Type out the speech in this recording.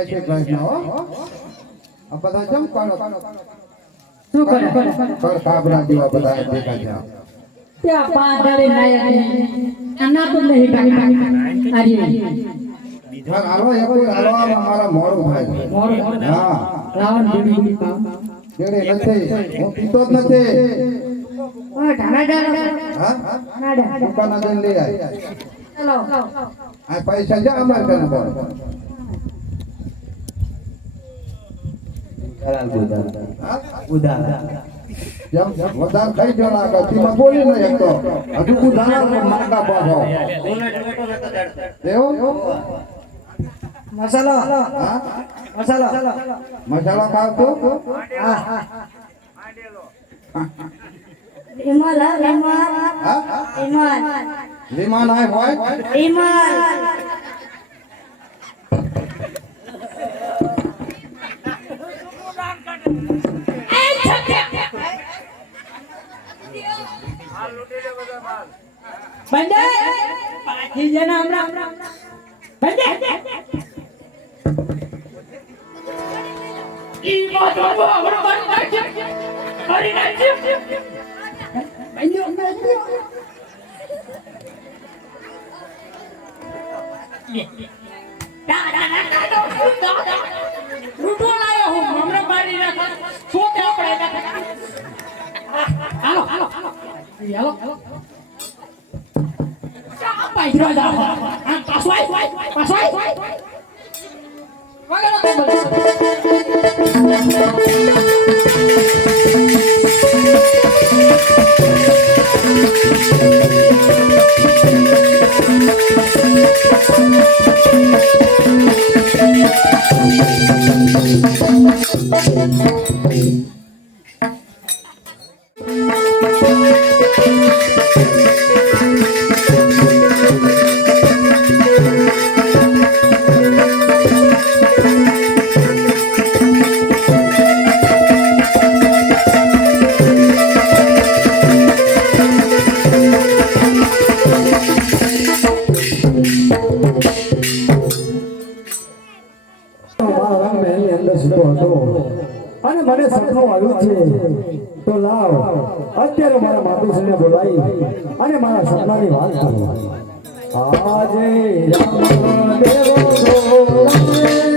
જય શ્રી કૃષ્ણ હો આ બધા કેમ કરો શું કરે કર કાબરા દીવા બધા ભેગા છે ત્યાં પાદરે નાયક આના તો નહીં ટાકા અરે હાલો એક હાલો અમારા મોરું ભાઈ મોરું હા રાવણ બીડી કેડે નથી હું પીતો જ નથી ઓ ઢાડા હા ઢાડા દુકાન દન લઈ આય ચલો આ પૈસા જા અમાર કને બોલ કરાલ ઉધાર હા ઉધાર જેમ વધાર થઈ ગયો લાગે તીમાં બોલી ન એકતો હજુ ઉધાર માગા પાછો દેવો મસાલો હા મસાલો મસાલા ખાવ તો હા ઇમાન ઇમાન હા ઇમાન લીમા નાય હોય ઇમાન બંદે પાછી જના હમણાં બંદે ઈ મોટો આપણો કરી નાખી બંદો રૂટો લાયો હું હમણાં મારી નાખ શું તે આપણે હાલો હાલો હાલો હાલો Pai rồi đó. Xoay. અને મને સપનું આવ્યું છે તો લાવ અત્યારે મારા માતુશ્રીને બોલાવી અને મારા સપનાની વાત કરો આજે રામ દેવો